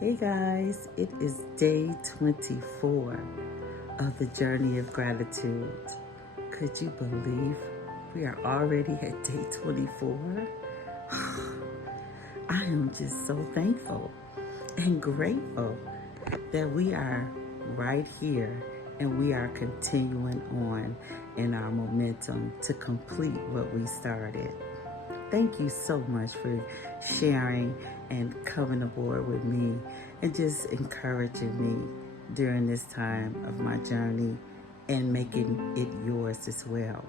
Hey guys, it is day 24 of the journey of gratitude. Could you believe we are already at day 24? I am just so thankful and grateful that we are right here and we are continuing on in our momentum to complete what we started. Thank you so much for sharing and coming aboard with me and just encouraging me during this time of my journey and making it yours as well.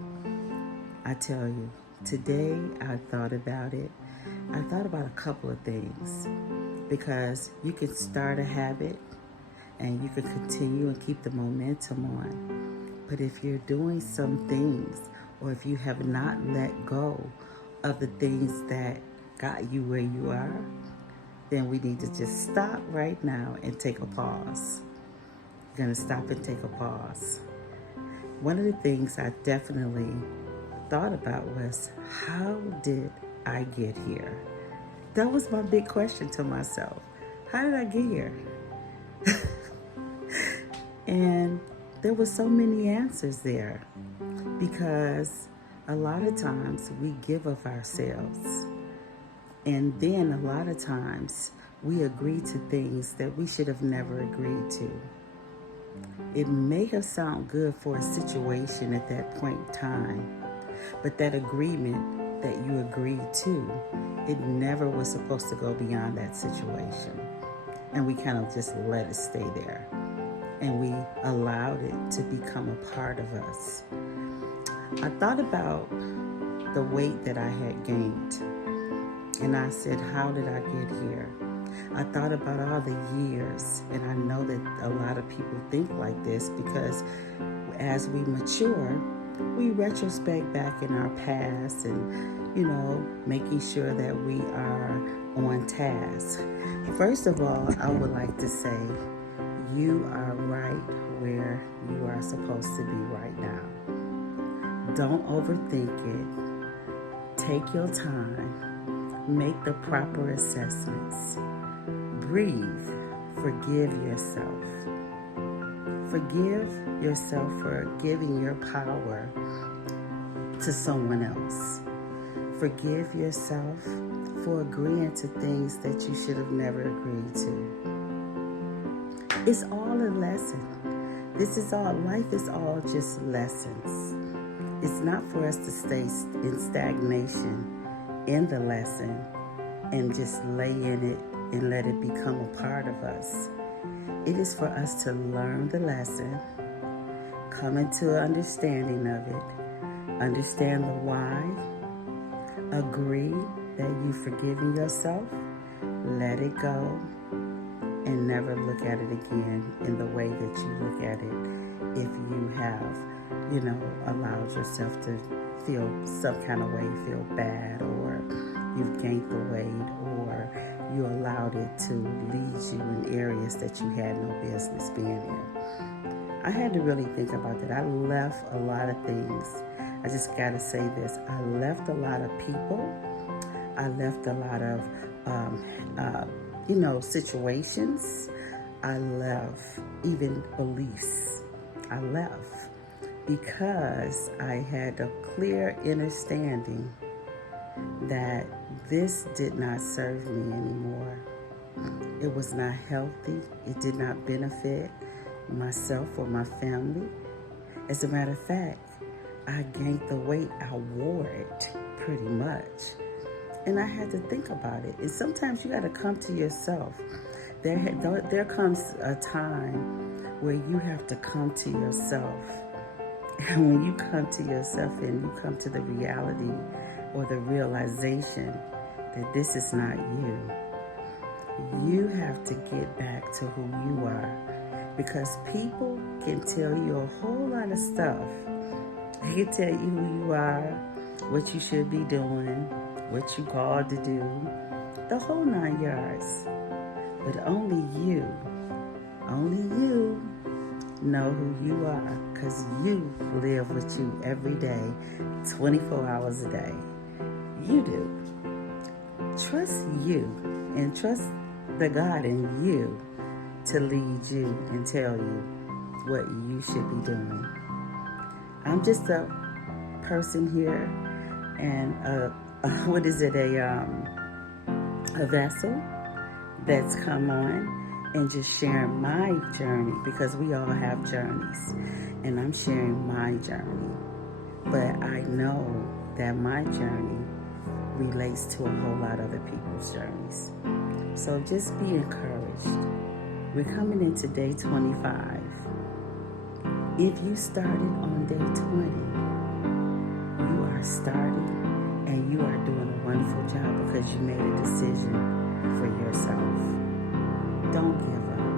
I tell you, today I thought about it. I thought about a couple of things because you can start a habit and you can continue and keep the momentum on. But if you're doing some things or if you have not let go of the things that got you where you are, then we need to just stop right now and take a pause. We're going to stop and take a pause. One of the things I definitely thought about was, how did I get here? That was my big question to myself. How did I get here? And there were so many answers there because a lot of times we give of ourselves, and then a lot of times we agree to things that we should have never agreed to. It may have sounded good for a situation at that point in time, but that agreement that you agreed to, it never was supposed to go beyond that situation. And we kind of just let it stay there. And we allowed it to become a part of us. I thought about the weight that I had gained, and I said, how did I get here? I thought about all the years, and I know that a lot of people think like this because as we mature, we retrospect back in our past and, making sure that we are on task. First of all, I would like to say, you are right where you are supposed to be right now. Don't overthink it. Take your time. Make the proper assessments. Breathe. Forgive yourself. Forgive yourself for giving your power to someone else. Forgive yourself for agreeing to things that you should have never agreed to. It's all a lesson. Life is all just lessons. It's not for us to stay in stagnation in the lesson and just lay in it and let it become a part of us. It is for us to learn the lesson, come into an understanding of it, understand the why, agree that you've forgiven yourself, let it go, and never look at it again in the way that you look at it if you have, allowed yourself to feel some kind of way, feel bad, or you've gained the weight, or you allowed it to lead you in areas that you had no business being in. I had to really think about that. I left a lot of things. I just got to say this. I left a lot of people. I left a lot of, situations. I left even beliefs. I left because I had a clear understanding that this did not serve me anymore. It was not healthy. It did not benefit myself or my family. As a matter of fact, I gained the weight. I wore it pretty much. And I had to think about it. And sometimes you got to come to yourself. There comes a time where you have to come to yourself. And when you come to yourself and you come to the reality or the realization that this is not you, you have to get back to who you are. Because people can tell you a whole lot of stuff. They can tell you who you are, what you should be doing, what you called to do, the whole 9 yards. But only you know who you are, because you live with you every day, 24 hours a day. You do. Trust you and trust the God in you to lead you and tell you what you should be doing. I'm just a person here, and a vessel that's come on and just sharing my journey, because we all have journeys, and I'm sharing my journey. But I know that my journey relates to a whole lot of other people's journeys. So just be encouraged. We're coming into day 25. If you started on day 20, you are starting and you are doing a wonderful job because you made a decision for yourself. Don't give up.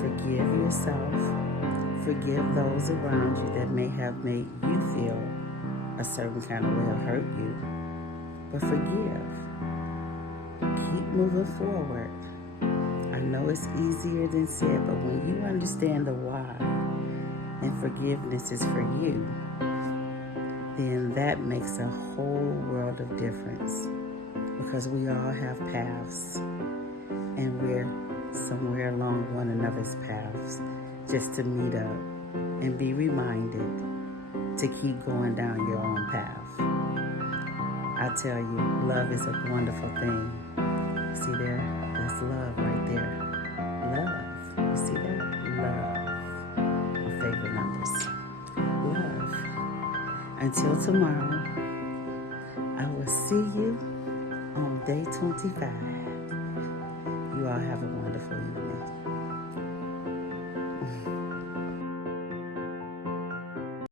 Forgive yourself. Forgive those around you that may have made you feel a certain kind of way or hurt you. But forgive. Keep moving forward. I know it's easier than said, but when you understand the why and forgiveness is for you, then that makes a whole world of difference, because we all have paths and we're somewhere along one another's paths, just to meet up and be reminded to keep going down your own path. I tell you, love is a wonderful thing. See there? That's love right there. Love. You see that? Love. My favorite numbers. Love. Until tomorrow, I will see you on day 25. You all have a wonderful evening.